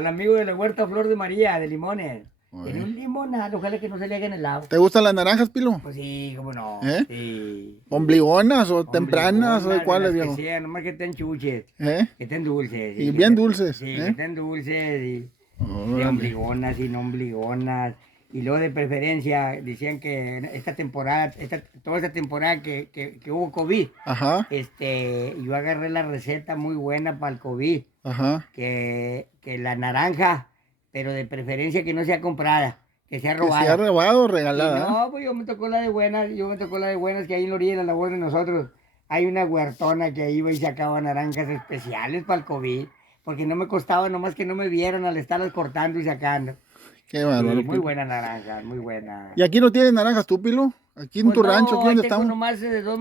al amigo de la huerta Flor de María, de limones. Tiene Oye. un limonado, ojalá que no se le haga en el lado. ¿Te gustan las naranjas, Pilo? Pues sí, cómo no. ¿Eh? Sí. ¿Ombligonas o tempranas o de Ombligonas, de cuáles, las que viejo? sean, nomás que estén chuches, ¿Eh? que estén dulces, Y sí, bien dulces, sí, que ¿eh? estén dulces, y de Órale. ombligonas y no ombligonas. Y luego de preferencia, decían que esta temporada, toda esta temporada que hubo COVID, Ajá, yo agarré la receta muy buena para el COVID, ajá. que la naranja, pero de preferencia que no sea comprada, que sea Que sea robada. robado o Y regalada, ¿eh? no, pues yo me tocó la de buenas, yo me tocó la de buenas, que ahí en la orilla de la labor de nosotros hay una huertona que ahí iba y sacaba naranjas especiales para el COVID, porque no me costaba nomás que no me vieran al estarlas cortando y sacando. Qué Sí, bárbaro, muy Pilo. buena naranja, muy buena. ¿Y aquí no tienes naranjas tú, Pilo? Aquí en Pues tu rancho, no, aquí ahí donde tengo estamos. nomás dos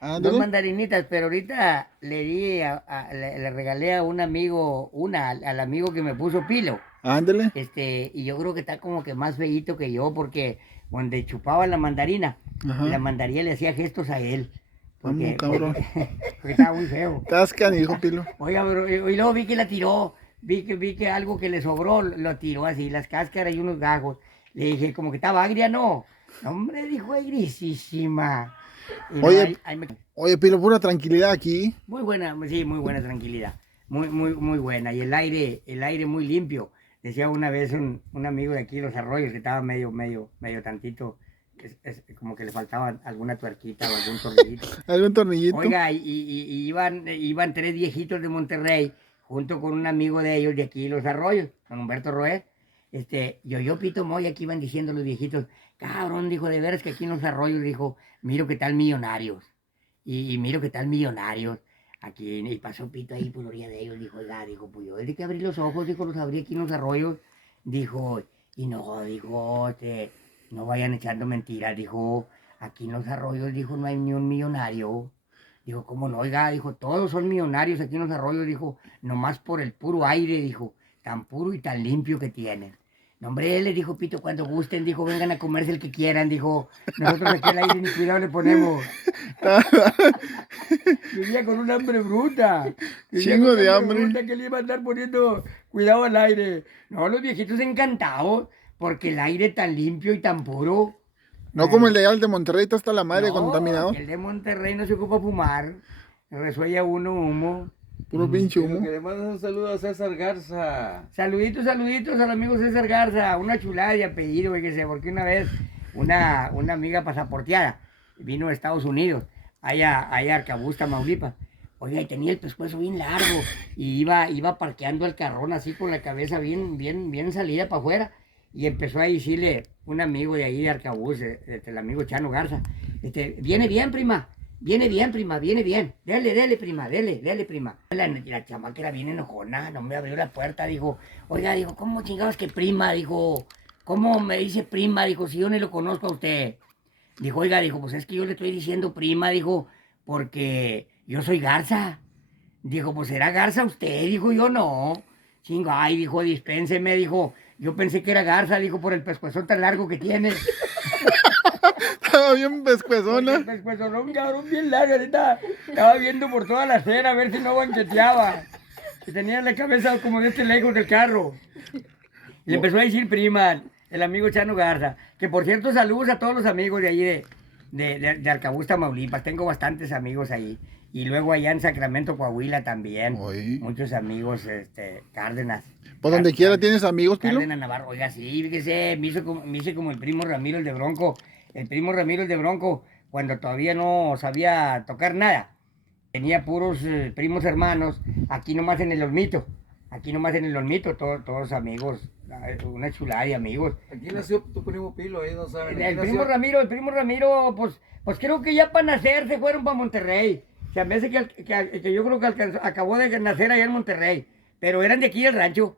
Ándale, mandarinitas, pero ahorita le di, le regalé a un amigo, al amigo que me puso pilo. ándale. Y yo creo que está como que más feíto que yo, porque cuando chupaba la Ajá. mandarina le hacía gestos a él, Vamos, porque, cabrón. porque estaba muy feo. Tascan, hijo, Pilo. Oiga, pero, y luego vi que la tiró, vi que algo que le sobró, lo tiró así, las cáscaras y unos gajos. Le dije, como que estaba agria, no. No, hombre, dijo, agrisísima. Y no, Oye, ahí me... oye, Pilo, pura tranquilidad aquí. Muy buena, sí, muy buena tranquilidad. Muy buena. Y el aire muy limpio. Decía una vez un amigo de aquí, Los Arroyos, que estaba medio tantito, como que le faltaba alguna tuerquita o algún tornillito. ¿Algún tornillito? Oiga, y iban tres viejitos de Monterrey, junto con un amigo de ellos de aquí, Los Arroyos, con Humberto Roé. Yo, Pito Moya, aquí iban diciendo los viejitos, cabrón, dijo, de veras que aquí en Los Arroyos, dijo, miro que tal millonarios. Y miro que tal millonarios. Aquí, y pasó Pito ahí por la orilla de ellos, dijo, oiga, dijo, pues yo desde que abrí los ojos, dijo, los abrí aquí en Los Arroyos, dijo, y no, dijo, no vayan echando mentiras, dijo, aquí en Los Arroyos, dijo, no hay ni un millonario. Dijo, ¿cómo no? Oiga, dijo, todos son millonarios aquí en Los Arroyos, dijo, nomás por el puro aire, dijo, tan puro y tan limpio que tienen. No, hombre, le dijo Pito, cuando gusten, dijo, vengan a comerse el que quieran, dijo, nosotros aquí al aire ni cuidado le ponemos. Vivía con un hambre bruta, vivía con Chingo un de hambre hambre. bruta que le iba a andar poniendo cuidado al aire. No, los viejitos encantados, porque el aire tan limpio y tan puro. No como el eh, de allá, el de Monterrey, está hasta la madre no, contaminado. aquel de Monterrey no se ocupa fumar, resuella uno humo. Puro pinche Digo humo. que le mandas un saludo a César Garza. Saluditos al amigo César Garza, una chulada de apellido, fíjese, porque una vez una amiga pasaporteada vino a Estados Unidos, allá a Arcabuz, Tamaulipas. Oiga, y tenía el pescuezo bien largo y iba parqueando el carrón así con la cabeza bien salida para afuera. Y empezó a decirle un amigo de ahí de Arcabuz, el amigo Chano Garza, viene bien, prima. Viene bien, prima, viene bien. Dele, prima, dele, prima. La chamaca era bien enojona, no me abrió la puerta, dijo, oiga, dijo, ¿cómo chingados que prima? Dijo, ¿cómo me dice prima? Dijo, si yo ni lo conozco a usted. Dijo, oiga, dijo, pues es que yo le estoy diciendo prima, dijo, porque yo soy Garza. Dijo, pues será Garza usted, dijo, yo no. Chingo, ay, dijo, dispénseme, dijo, yo pensé que era Garza, dijo, por el pescuezón tan largo que tiene. Estaba bien Porque el pescuezona. pescuezón, cabrón, bien largo, ahorita estaba viendo por toda la acera a ver si no banqueteaba. Y tenía la cabeza como de lejos del carro. Y le empezó a decir prima, el amigo Chano Garza, que por cierto, saludos a todos los amigos de ahí de Arcabuz, Tamaulipas. Tengo bastantes amigos ahí. Y luego allá en Sacramento, Coahuila también. Oye. Muchos amigos, Cárdenas. Pues donde quiera tienes amigos, Pilo. Cárdenas Navarro, oiga, sí, fíjese, me hice como el primo Ramiro el de Bronco. El primo Ramiro el de Bronco, cuando todavía no sabía tocar nada. Tenía puros primos hermanos, aquí nomás en el Olmito. Aquí nomás en el Olmito, todos amigos, una chulada de amigos. Aquí nació tu primo Pilo, ahí no saben. El Aquí primo nació. Ramiro, pues creo que ya para nacer se fueron para Monterrey. O sea, me hace que yo creo que acabó de nacer allá en Monterrey. Pero eran de aquí del rancho,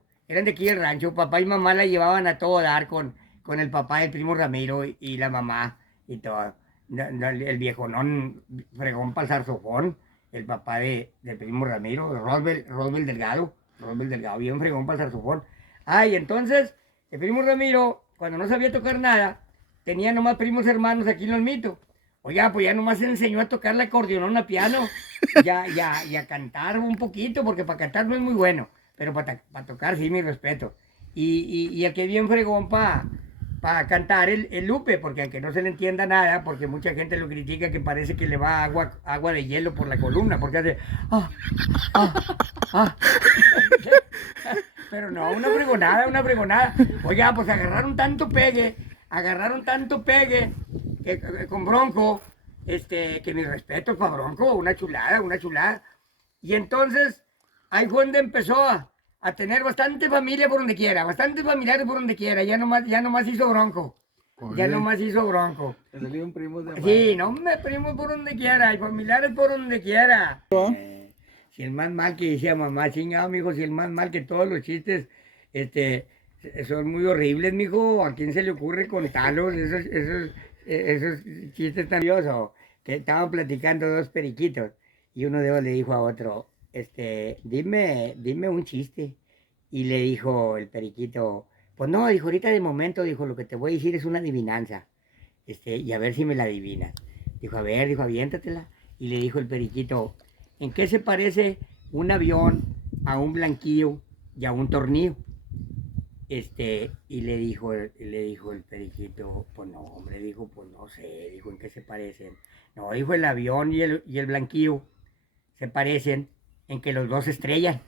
Papá y mamá la llevaban a todo dar con el papá del primo Ramiro y la mamá y todo. No, el viejo no fregón para el saxofón, el papá del primo Ramiro, Rosbel Delgado, bien fregón para el saxofón. Ah, y entonces, el primo Ramiro, cuando no sabía tocar nada, tenía nomás primos hermanos aquí en los mitos. Oiga, pues ya nomás se enseñó a tocar la acordeonón a piano y a cantar un poquito, porque para cantar no es muy bueno, pero para tocar sí, mi respeto. Y el que es bien fregón para cantar el Lupe, porque aunque no se le entienda nada, porque mucha gente lo critica que parece que le va agua de hielo por la columna, porque hace... ah, ah, ah. Pero no, una fregonada, una fregonada. Oiga, pues agarraron tanto pegue con Bronco, que mi respeto para Bronco, una chulada, una chulada. Y entonces, ahí fue donde empezó a tener bastante familia por donde quiera, bastantes familiares por donde quiera, ya nomás hizo Bronco. Ya Oye. nomás hizo Bronco. Le salieron primos de Sí, no me primo por donde quiera, y familiares por donde quiera. Si el más mal que decía mamá, chingado, mijo, si el más mal que todos los chistes, son muy horribles, mijo. ¿A quién se le ocurre contarlos? Esos chistes tan curiosos. Que estaban platicando dos periquitos, y uno de ellos le dijo a otro, dime un chiste. Y le dijo el periquito, pues no, dijo, ahorita de momento, dijo, lo que te voy a decir es una adivinanza. Y a ver si me la adivinas. Dijo, a ver, dijo, aviéntatela. Y le dijo el periquito, ¿en qué se parece un avión a un blanquillo y a un tornillo? Y le dijo el periquito, pues no, hombre, dijo, pues no sé, dijo, ¿en qué se parecen? No, dijo, el avión y el blanquillo se parecen en que los dos se estrellan,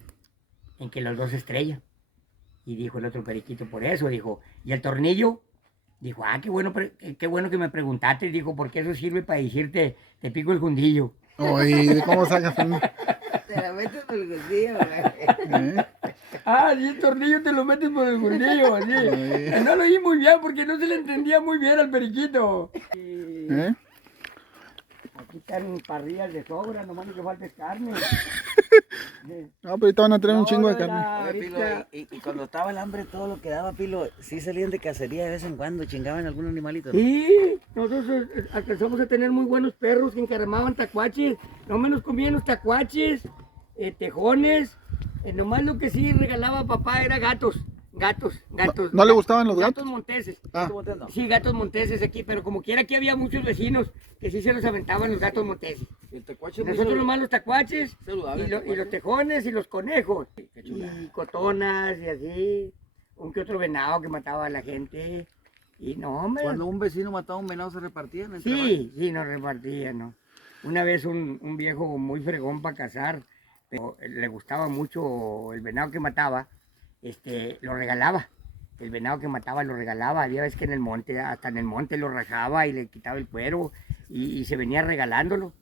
en que los dos se estrellan. Y dijo el otro periquito, por eso, dijo, ¿y el tornillo? Dijo, qué bueno que me preguntaste, dijo, porque eso sirve para decirte, te pico el fundillo. Oye, ¿cómo sacas un... Te la metes por el gordillo, güey. ¿Eh? Ah, y el tornillo te lo metes por el fundillo, así. Oye. No lo oí muy bien porque no se le entendía muy bien al periquito. ¿Eh? Aquí están parrillas de sobra, nomás lo que falta es carne. No, pero ahorita van a traer un No, chingo de no, carne. no. Oye, Pilo, Ahorita- y cuando estaba el hambre, todo lo que daba, Pilo, sí salían de cacería de vez en cuando, chingaban algún animalito. ¿No? Sí, nosotros alcanzamos a tener muy buenos perros que encaramaban tacuaches. No menos comían los tacuaches, tejones. Nomás lo que sí regalaba papá era gatos. Gatos. ¿No le gustaban los Gatos gatos? monteses. Ah, ¿Cómo te ando? Sí, gatos monteses aquí, pero como quiera aquí había muchos vecinos que sí se los aventaban los gatos monteses. El tacuache es muy Nosotros salu- nomás los tacuaches saludable, y los tacuache. tejones y los conejos. Qué chulada. Y cotonas y así. Un que otro venado que mataba a la gente. Y no, hombre. Cuando un vecino mataba a un venado se repartían entre Sí, nos repartían, ¿no? Una vez un viejo muy fregón para cazar, pero le gustaba mucho el venado que mataba, lo regalaba. El venado que mataba lo regalaba. Había veces que en el monte, hasta en el monte lo rajaba y le quitaba el cuero y se venía regalándolo.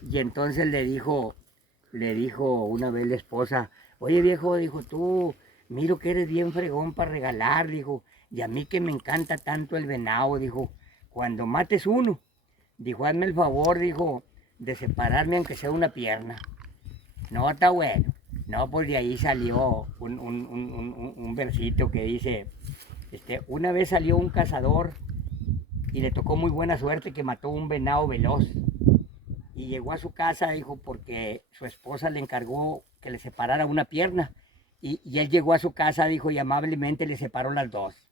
Y entonces le dijo una vez la esposa, oye viejo, dijo, tú, miro que eres bien fregón para regalar, dijo, y a mí que me encanta tanto el venado, dijo, cuando mates uno, dijo, hazme el favor, dijo, de separarme aunque sea una pierna. No, está bueno. No, pues de ahí salió un versito que dice, una vez salió un cazador y le tocó muy buena suerte que mató un venado veloz. Y llegó a su casa, dijo, porque su esposa le encargó que le separara una pierna. Y él llegó a su casa, dijo, y amablemente le separó las dos.